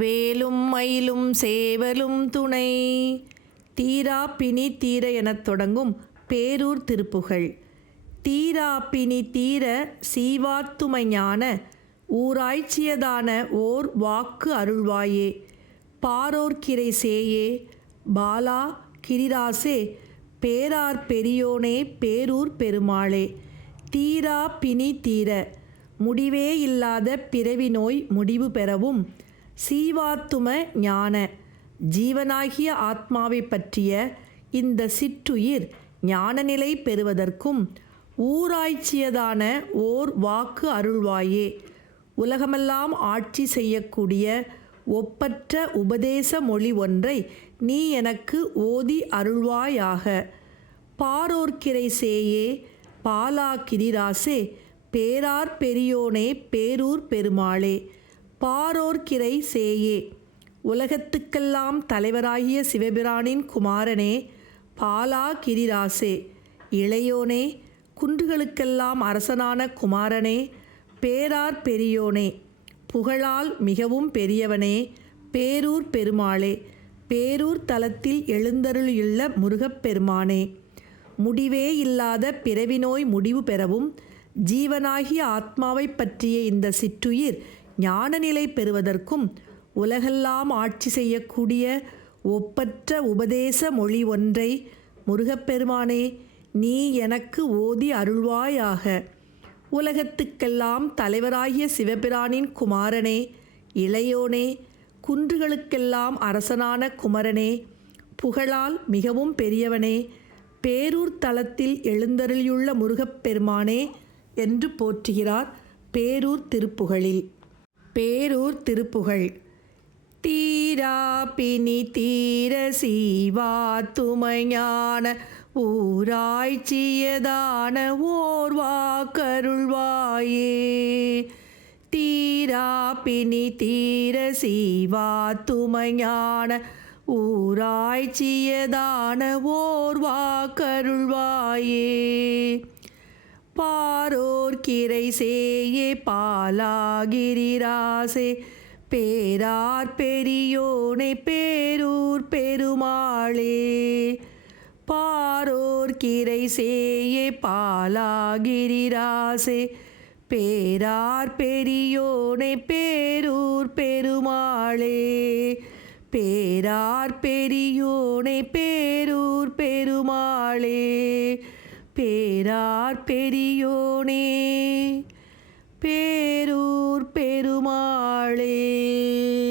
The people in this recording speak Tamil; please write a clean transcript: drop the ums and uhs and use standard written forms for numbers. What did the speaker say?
வேலும் மயிலும் சேவலும் துணை. தீரா பிணி தீர எனத் தொடங்கும் பேரூர் திருப்புகழ். தீரா பிணி தீர சீவாத்துமை ஞான ஊராய்ச்சியதான ஓர் வாக்கு அருள்வாயே. பாரோர்க்கிரை சேயே பாலா கிரிராசே பேரார் பெரியோனே பேரூர் பெருமாளே. தீரா பிணி தீர முடிவே இல்லாத பிறவி நோய் முடிவு பெறவும், சீவாத்தும ஞான ஜீவனாகிய ஆத்மாவை பற்றிய இந்த சிற்றுயிர் ஞானநிலை பெறுவதற்கும் ஊராய்ச்சியதான ஓர் வாக்கு அருள்வாயே. உலகமெல்லாம் ஆட்சி செய்யக்கூடிய ஒப்பற்ற உபதேச மொழி ஒன்றை நீ எனக்கு ஓதி அருள்வாயாக. பாரோர்க்கிரை சேயே பாலா கிரிராசே பேரார் பெரியோனே பேரூர் பெருமாளே. பாரோர்க்கிரை சேயே உலகத்துக்கெல்லாம் தலைவராகிய சிவபிரானின் குமாரனே பாலா கிரிராசே. இளையோனே குன்றுகளுக்கெல்லாம் அரசனான குமாரனே பேரார் பெரியோனே. புகழால் மிகவும் பெரியவனே பேரூர் பெருமாளே. பேரூர் தலத்தில் எழுந்தருளியுள்ள முருகப்பெருமானே. முடிவே இல்லாத பிறவி நோய் முடிவு பெறவும், ஜீவனாகிய ஆத்மாவை பற்றிய இந்த சிற்றுயிர் ஞானநிலை பெறுவதற்கும் உலகெல்லாம் ஆட்சி செய்யக்கூடிய ஒப்பற்ற உபதேச மொழி ஒன்றை முருகப்பெருமானே நீ எனக்கு ஓதி அருள்வாயாக. உலகத்துக்கெல்லாம் தலைவராகிய சிவபிரானின் குமாரனே இளையோனே குன்றுகளுக்கெல்லாம் அரசனான குமரனே புகழால் மிகவும் பெரியவனே பேரூர் தலத்தில் எழுந்தருளியுள்ள முருகப்பெருமானே என்று போற்றுகிறார் பேரூர் திருப்புகழில். பேரூர் திருப்புகழ். தீரா பிணி தீர சீவாத்துமை ஞான ஊராய்ச்சியதான ஓர் வாக்கருள்வாயே. தீரா பிணி தீர சீவாத்துமை ஞான ஊராய்ச்சியதான ஓர் வாக்கருள்வாயே. பாரோர்க்கிரை சேயே பாலாகிரிராசே பேரார் பெரியோனே பேரூர் பெருமாளே. பாரோர்க்கிரை சேயே பாலாகிரிராசே பேரார் பெரியோனே பேரூர் பெருமாளே. பேரார் பெரியோனே பேரூர் பெருமாளே. பேரார் பெரியோனே பேரூர் பெருமாளே.